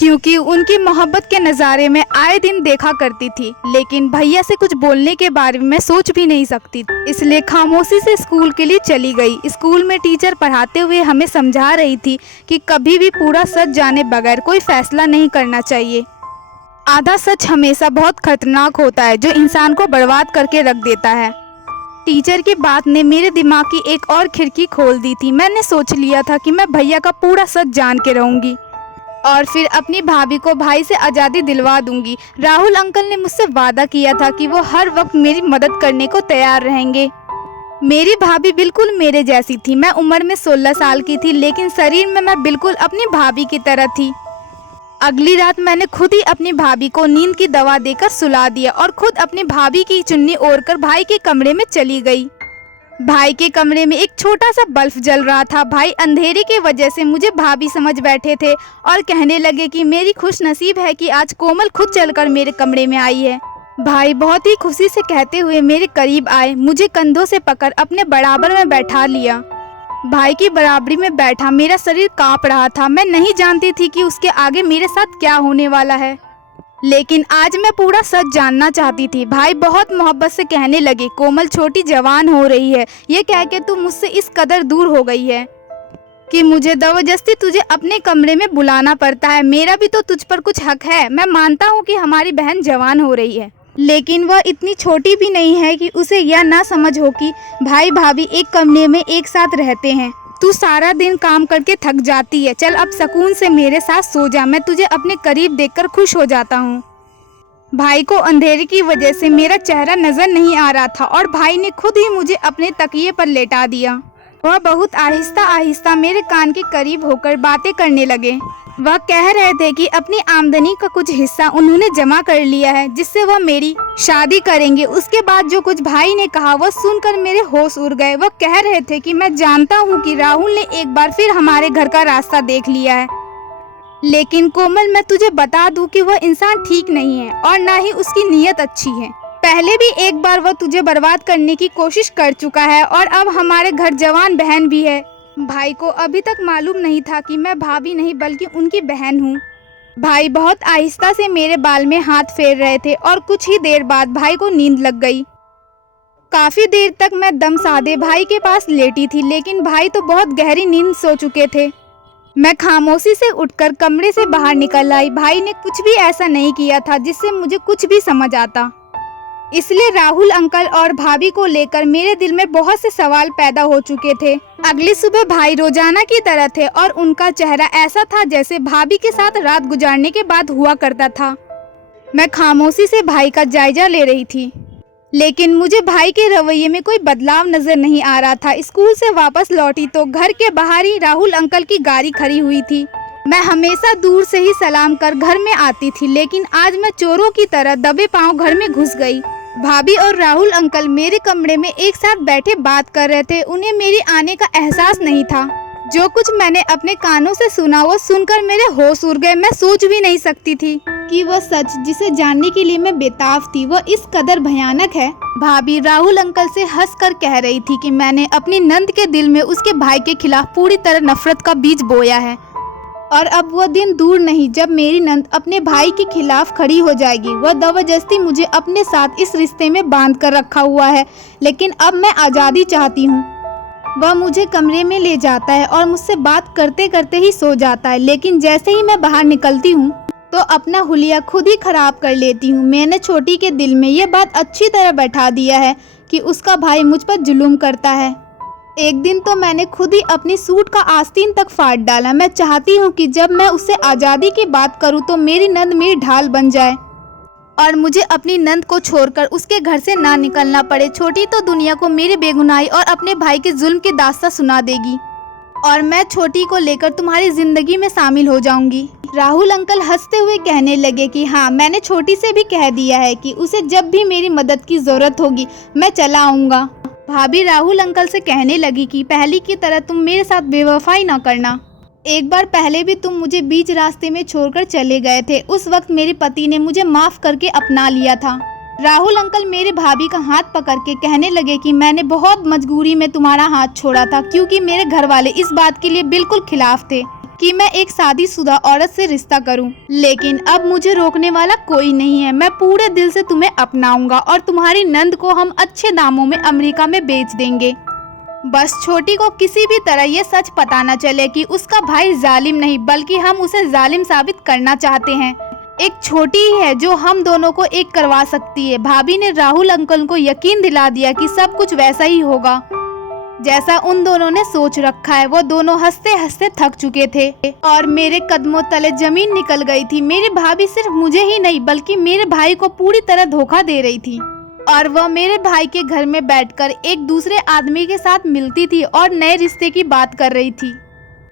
क्योंकि उनकी मोहब्बत के नज़ारे में आए दिन देखा करती थी, लेकिन भैया से कुछ बोलने के बारे में सोच भी नहीं सकती, इसलिए खामोशी से स्कूल के लिए चली गई। स्कूल में टीचर पढ़ाते हुए हमें समझा रही थी कि कभी भी पूरा सच जाने बगैर कोई फैसला नहीं करना चाहिए। आधा सच हमेशा बहुत खतरनाक होता है, जो इंसान को बर्बाद करके रख देता है। टीचर की बात ने मेरे दिमाग की एक और खिड़की खोल दी थी। मैंने सोच लिया था कि मैं भैया का पूरा सच जान के रहूंगी और फिर अपनी भाभी को भाई से आज़ादी दिलवा दूंगी। राहुल अंकल ने मुझसे वादा किया था कि वो हर वक्त मेरी मदद करने को तैयार रहेंगे। मेरी भाभी बिल्कुल मेरे जैसी थी। मैं उम्र में 16 साल की थी, लेकिन शरीर में मैं बिल्कुल अपनी भाभी की तरह थी। अगली रात मैंने खुद ही अपनी भाभी को नींद की दवा देकर सुला दिया और खुद अपनी भाभी की चुन्नी ओढ़कर भाई के कमरे में चली गई। भाई के कमरे में एक छोटा सा बल्ब जल रहा था। भाई अंधेरे की वजह से मुझे भाभी समझ बैठे थे और कहने लगे कि मेरी खुश नसीब है कि आज कोमल खुद चलकर मेरे कमरे में आई है। भाई बहुत ही खुशी से कहते हुए मेरे करीब आए, मुझे कंधों से पकड़ अपने बराबर में बैठा लिया। भाई की बराबरी में बैठा मेरा शरीर कांप रहा था। मैं नहीं जानती थी कि उसके आगे मेरे साथ क्या होने वाला है, लेकिन आज मैं पूरा सच जानना चाहती थी। भाई बहुत मोहब्बत से कहने लगे, कोमल छोटी जवान हो रही है, ये कह के तू मुझसे इस कदर दूर हो गई है कि मुझे जबरदस्ती तुझे अपने कमरे में बुलाना पड़ता है। मेरा भी तो तुझ पर कुछ हक है। मैं मानता हूँ कि हमारी बहन जवान हो रही है, लेकिन वह इतनी छोटी भी नहीं है कि उसे यह ना समझ हो कि भाई भाभी एक कमरे में एक साथ रहते हैं। तू सारा दिन काम करके थक जाती है, चल अब सुकून से मेरे साथ सो जा, मैं तुझे अपने करीब देखकर खुश हो जाता हूँ। भाई को अंधेरे की वजह से मेरा चेहरा नजर नहीं आ रहा था और भाई ने खुद ही मुझे अपने तकिए पर लेटा दिया। वह बहुत आहिस्ता आहिस्ता मेरे कान के करीब होकर बातें करने लगे। वह कह रहे थे कि अपनी आमदनी का कुछ हिस्सा उन्होंने जमा कर लिया है, जिससे वह मेरी शादी करेंगे। उसके बाद जो कुछ भाई ने कहा वह सुनकर मेरे होश उड़ गए। वह कह रहे थे कि मैं जानता हूँ कि राहुल ने एक बार फिर हमारे घर का रास्ता देख लिया है, लेकिन कोमल मैं तुझे बता दूं कि वह इंसान ठीक नहीं है और ना ही उसकी नीयत अच्छी है। पहले भी एक बार वह तुझे बर्बाद करने की कोशिश कर चुका है और अब हमारे घर जवान बहन भी है। भाई को अभी तक मालूम नहीं था कि मैं भाभी नहीं बल्कि उनकी बहन हूँ। भाई बहुत आहिस्ता से मेरे बाल में हाथ फेर रहे थे और कुछ ही देर बाद भाई को नींद लग गई। काफी देर तक मैं दम साधे भाई के पास लेटी थी, लेकिन भाई तो बहुत गहरी नींद सो चुके थे। मैं खामोशी से उठकर कमरे से बाहर निकल आई। भाई ने कुछ भी ऐसा नहीं किया था जिससे मुझे कुछ भी समझ आता, इसलिए राहुल अंकल और भाभी को लेकर मेरे दिल में बहुत से सवाल पैदा हो चुके थे। अगली सुबह भाई रोजाना की तरह थे और उनका चेहरा ऐसा था जैसे भाभी के साथ रात गुजारने के बाद हुआ करता था। मैं खामोशी से भाई का जायजा ले रही थी, लेकिन मुझे भाई के रवैये में कोई बदलाव नजर नहीं आ रहा था। स्कूल से वापस लौटी तो घर के बाहर ही राहुल अंकल की गाड़ी खड़ी हुई थी। मैं हमेशा दूर से ही सलाम कर घर में आती थी, लेकिन आज मैं चोरों की तरह दबे पांव घर में घुस गई। भाभी और राहुल अंकल मेरे कमरे में एक साथ बैठे बात कर रहे थे। उन्हें मेरे आने का एहसास नहीं था। जो कुछ मैंने अपने कानों से सुना वो सुनकर मेरे होश उड़ गए। मैं सोच भी नहीं सकती थी कि वह सच जिसे जानने के लिए मैं बेताब थी वह इस कदर भयानक है। भाभी राहुल अंकल से हंसकर कह रही थी कि मैंने अपनी नंद के दिल में उसके भाई के खिलाफ पूरी तरह नफरत का बीज बोया है और अब वह दिन दूर नहीं जब मेरी नंद अपने भाई के खिलाफ खड़ी हो जाएगी। वह जबरदस्ती मुझे अपने साथ इस रिश्ते में बांध कर रखा हुआ है, लेकिन अब मैं आज़ादी चाहती हूँ। वह मुझे कमरे में ले जाता है और मुझसे बात करते करते ही सो जाता है, लेकिन जैसे ही मैं बाहर निकलती हूँ तो अपना हुलिया खुद ही खराब कर लेती हूँ। मैंने छोटी के दिल में ये बात अच्छी तरह बैठा दिया है कि उसका भाई मुझ पर जुल्म करता है। एक दिन तो मैंने खुद ही अपनी सूट का आस्तीन तक फाड़ डाला। मैं चाहती हूँ कि जब मैं उससे आज़ादी की बात करूँ तो मेरी नंद मेरी ढाल बन जाए और मुझे अपनी नंद को छोड़कर उसके घर से ना निकलना पड़े। छोटी तो दुनिया को मेरी बेगुनाही और अपने भाई के जुल्म की दास्तां सुना देगी और मैं छोटी को लेकर तुम्हारी जिंदगी में शामिल हो जाऊंगी। राहुल अंकल हंसते हुए कहने लगे कि हाँ, मैंने छोटी से भी कह दिया है कि उसे जब भी मेरी मदद की जरूरत होगी मैं चला आऊँगा। भाभी राहुल अंकल से कहने लगी कि पहली की तरह तुम मेरे साथ बेवफाई ना करना। एक बार पहले भी तुम मुझे बीच रास्ते में छोड़कर चले गए थे। उस वक्त मेरे पति ने मुझे माफ करके अपना लिया था। राहुल अंकल मेरे भाभी का हाथ पकड़ के कहने लगे कि मैंने बहुत मजबूरी में तुम्हारा हाथ छोड़ा था, क्योंकि मेरे घर वाले इस बात के लिए बिल्कुल खिलाफ थे कि मैं एक शादीशुदा औरत से रिश्ता करूं, लेकिन अब मुझे रोकने वाला कोई नहीं है। मैं पूरे दिल से तुम्हें अपनाऊंगा और तुम्हारी नंद को हम अच्छे दामों में अमेरिका में बेच देंगे। बस छोटी को किसी भी तरह ये सच पता न चले कि उसका भाई जालिम नहीं बल्कि हम उसे जालिम साबित करना चाहते हैं। एक छोटी ही है जो हम दोनों को एक करवा सकती है। भाभी ने राहुल अंकल को यकीन दिला दिया कि सब कुछ वैसा ही होगा जैसा उन दोनों ने सोच रखा है। वो दोनों हंसते हंसते थक चुके थे और मेरे कदमों तले जमीन निकल गई थी। मेरी भाभी सिर्फ मुझे ही नहीं बल्कि मेरे भाई को पूरी तरह धोखा दे रही थी और वह मेरे भाई के घर में बैठकर एक दूसरे आदमी के साथ मिलती थी और नए रिश्ते की बात कर रही थी।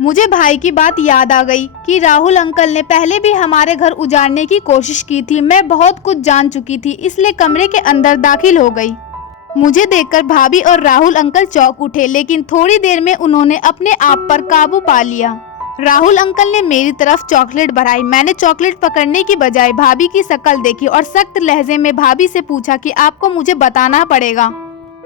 मुझे भाई की बात याद आ गई कि राहुल अंकल ने पहले भी हमारे घर उजाड़ने की कोशिश की थी। मैं बहुत कुछ जान चुकी थी, इसलिए कमरे के अंदर दाखिल हो गई। मुझे देखकर भाभी और राहुल अंकल चौंक उठे, लेकिन थोड़ी देर में उन्होंने अपने आप पर काबू पा लिया। राहुल अंकल ने मेरी तरफ चॉकलेट बढ़ाई। मैंने चॉकलेट पकड़ने की बजाय भाभी की शक्ल देखी और सख्त लहजे में भाभी से पूछा कि आपको मुझे बताना पड़ेगा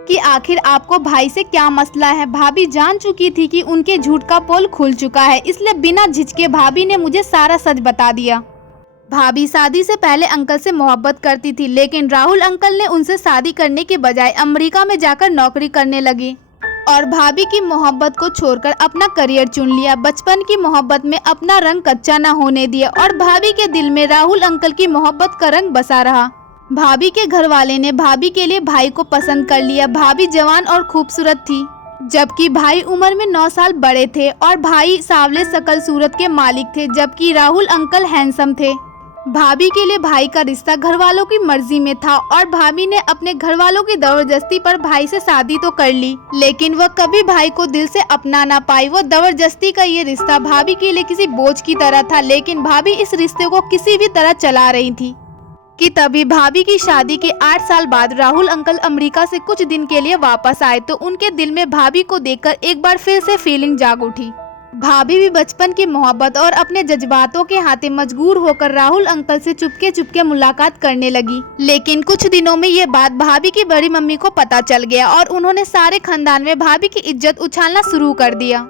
कि आखिर आपको भाई से क्या मसला है। भाभी जान चुकी थी कि उनके झूठ का पोल खुल चुका है, इसलिए बिना झिझके भाभी ने मुझे सारा सच बता दिया। भाभी शादी से पहले अंकल से मोहब्बत करती थी, लेकिन राहुल अंकल ने उनसे शादी करने के बजाय अमेरिका में जाकर नौकरी करने लगी और भाभी की मोहब्बत को छोड़कर अपना करियर चुन लिया। बचपन की मोहब्बत में अपना रंग कच्चा न होने दिया और भाभी के दिल में राहुल अंकल की मोहब्बत का रंग बसा रहा। भाभी के घर वाले ने भाभी के लिए भाई को पसंद कर लिया। भाभी जवान और खूबसूरत थी, जबकि भाई उम्र में 9 साल बड़े थे और भाई सावले शकल सूरत के मालिक थे, जबकि राहुल अंकल हैंडसम थे। भाभी के लिए भाई का रिश्ता घर वालों की मर्जी में था और भाभी ने अपने घर वालों की जबरदस्ती पर भाई से शादी तो कर ली, लेकिन वह कभी भाई को दिल से अपना ना पाई। वो जबरदस्ती का ये रिश्ता भाभी के लिए किसी बोझ की तरह था, लेकिन भाभी इस रिश्ते को किसी भी तरह चला रही थी कि तभी भाभी की शादी के 8 साल बाद राहुल अंकल अमेरिका से कुछ दिन के लिए वापस आए तो उनके दिल में भाभी को देखकर एक बार फिर से फीलिंग जाग उठी। भाभी भी बचपन की मोहब्बत और अपने जज्बातों के हाथे मजबूर होकर राहुल अंकल से चुपके चुपके मुलाकात करने लगी। लेकिन कुछ दिनों में ये बात भाभी की बड़ी मम्मी को पता चल गया और उन्होंने सारे खानदान में भाभी की इज्जत उछालना शुरू कर दिया।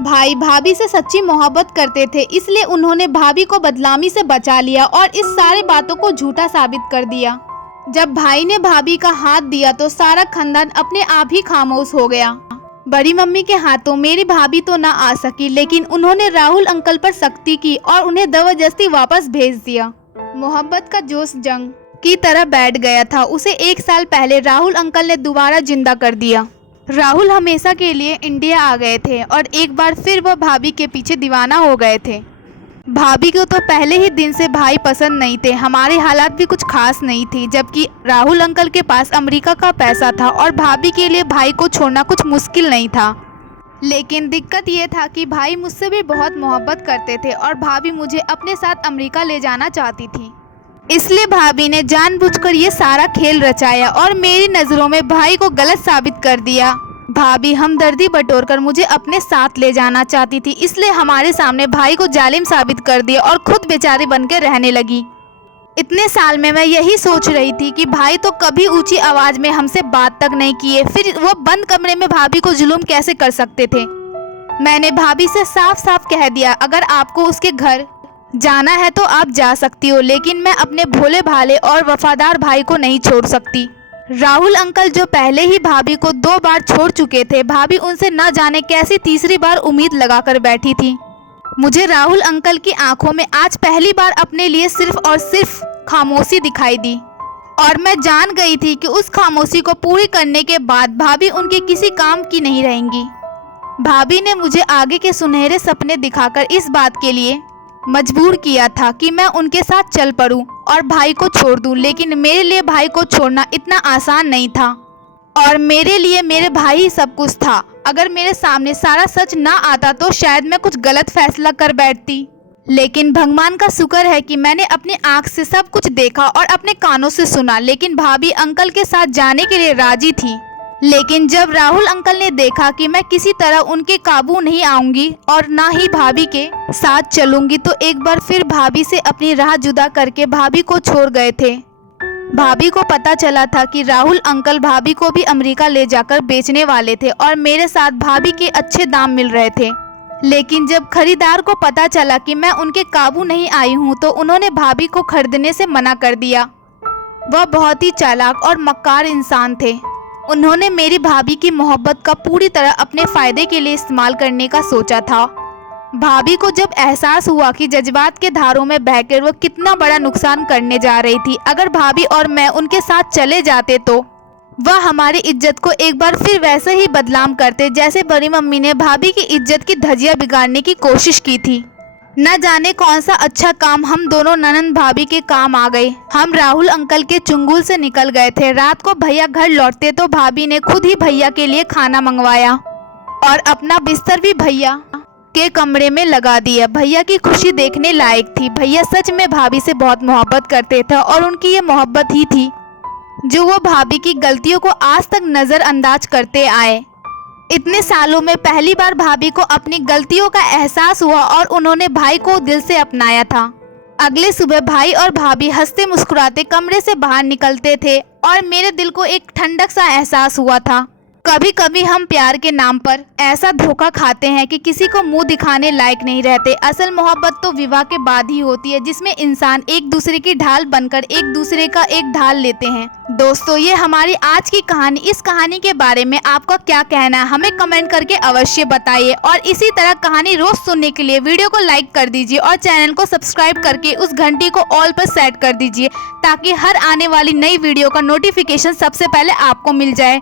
भाई भाभी से सच्ची मोहब्बत करते थे, इसलिए उन्होंने भाभी को बदनामी से बचा लिया और इस सारी बातों को झूठा साबित कर दिया। जब भाई ने भाभी का हाथ दिया तो सारा खानदान अपने आप ही खामोश हो गया। बड़ी मम्मी के हाथों मेरी भाभी तो ना आ सकी, लेकिन उन्होंने राहुल अंकल पर सख्ती की और उन्हें जबरदस्ती वापस भेज दिया। मोहब्बत का जोश जंग की तरह बैठ गया था। उसे 1 साल पहले राहुल अंकल ने दोबारा जिंदा कर दिया। राहुल हमेशा के लिए इंडिया आ गए थे और एक बार फिर वह भाभी के पीछे दीवाना हो गए थे। भाभी को तो पहले ही दिन से भाई पसंद नहीं थे, हमारे हालात भी कुछ खास नहीं थे, जबकि राहुल अंकल के पास अमेरिका का पैसा था और भाभी के लिए भाई को छोड़ना कुछ मुश्किल नहीं था। लेकिन दिक्कत ये था कि भाई मुझसे भी बहुत मोहब्बत करते थे और भाभी मुझे अपने साथ अमेरिका ले जाना चाहती थी। इसलिए भाभी ने जानबूझकर ये सारा खेल रचाया और मेरी नज़रों में भाई को गलत साबित कर दिया। भाभी हमदर्दी बटोरकर मुझे अपने साथ ले जाना चाहती थी, इसलिए हमारे सामने भाई को जालिम साबित कर दिया और खुद बेचारी बनकर रहने लगी। इतने साल में मैं यही सोच रही थी कि भाई तो कभी ऊंची आवाज़ में हमसे बात तक नहीं किए, फिर वो बंद कमरे में भाभी को जुल्म कैसे कर सकते थे। मैंने भाभी से साफ साफ कह दिया, अगर आपको उसके घर जाना है तो आप जा सकती हो, लेकिन मैं अपने भोले भाले और वफादार भाई को नहीं छोड़ सकती। राहुल अंकल जो पहले ही भाभी को 2 बार छोड़ चुके थे, भाभी उनसे न जाने कैसी तीसरी बार उम्मीद लगाकर बैठी थी। मुझे राहुल अंकल की आंखों में आज पहली बार अपने लिए सिर्फ और सिर्फ खामोशी दिखाई दी और मैं जान गई थी कि उस खामोशी को पूरी करने के बाद भाभी उनके किसी काम की नहीं रहेंगी। भाभी ने मुझे आगे के सुनहरे सपने दिखाकर इस बात के लिए मजबूर किया था कि मैं उनके साथ चल पड़ूं और भाई को छोड़ दूं, लेकिन मेरे लिए भाई को छोड़ना इतना आसान नहीं था और मेरे लिए मेरे भाई ही सब कुछ था। अगर मेरे सामने सारा सच ना आता तो शायद मैं कुछ गलत फैसला कर बैठती, लेकिन भगवान का शुक्र है कि मैंने अपनी आंख से सब कुछ देखा और अपने कानों से सुना। लेकिन भाभी अंकल के साथ जाने के लिए राजी थी, लेकिन जब राहुल अंकल ने देखा कि मैं किसी तरह उनके काबू नहीं आऊंगी और ना ही भाभी के साथ चलूंगी, तो एक बार फिर भाभी से अपनी राह जुदा करके भाभी को छोड़ गए थे। भाभी को पता चला था कि राहुल अंकल भाभी को भी अमेरिका ले जाकर बेचने वाले थे और मेरे साथ भाभी के अच्छे दाम मिल रहे थे। लेकिन जब खरीदार को पता चला कि मैं उनके काबू नहीं आई हूँ तो उन्होंने भाभी को खरीदने से मना कर दिया। वह बहुत ही चालाक और मक्कार इंसान थे। उन्होंने मेरी भाभी की मोहब्बत का पूरी तरह अपने फ़ायदे के लिए इस्तेमाल करने का सोचा था। भाभी को जब एहसास हुआ कि जज्बात के धारों में बहकर वो कितना बड़ा नुकसान करने जा रही थी, अगर भाभी और मैं उनके साथ चले जाते तो वह हमारी इज्जत को एक बार फिर वैसे ही बदनाम करते जैसे बड़ी मम्मी ने भाभी की इज्जत की धज्जियां बिगाड़ने की कोशिश की थी। न जाने कौन सा अच्छा काम हम दोनों ननंद भाभी के काम आ गए। हम राहुल अंकल के चुंगुल से निकल गए थे। रात को भैया घर लौटते तो भाभी ने खुद ही भैया के लिए खाना मंगवाया और अपना बिस्तर भी भैया के कमरे में लगा दिया। भैया की खुशी देखने लायक थी। भैया सच में भाभी से बहुत मोहब्बत करते थे और उनकी ये मोहब्बत ही थी जो वो भाभी की गलतियों को आज तक नज़रअंदाज करते आए। इतने सालों में पहली बार भाभी को अपनी गलतियों का एहसास हुआ और उन्होंने भाई को दिल से अपनाया था। अगले सुबह भाई और भाभी हंसते मुस्कुराते कमरे से बाहर निकलते थे और मेरे दिल को एक ठंडक सा एहसास हुआ था। कभी कभी हम प्यार के नाम पर ऐसा धोखा खाते हैं कि किसी को मुंह दिखाने लायक नहीं रहते। असल मोहब्बत तो विवाह के बाद ही होती है, जिसमें इंसान एक दूसरे की ढाल बनकर एक दूसरे का एक ढाल लेते हैं। दोस्तों, ये हमारी आज की कहानी। इस कहानी के बारे में आपका क्या कहना है हमें कमेंट करके अवश्य बताइए और इसी तरह कहानी रोज सुनने के लिए वीडियो को लाइक कर दीजिए और चैनल को सब्सक्राइब करके उस घंटी को ऑल पर सेट कर दीजिए ताकि हर आने वाली नई वीडियो का नोटिफिकेशन सबसे पहले आपको मिल जाए।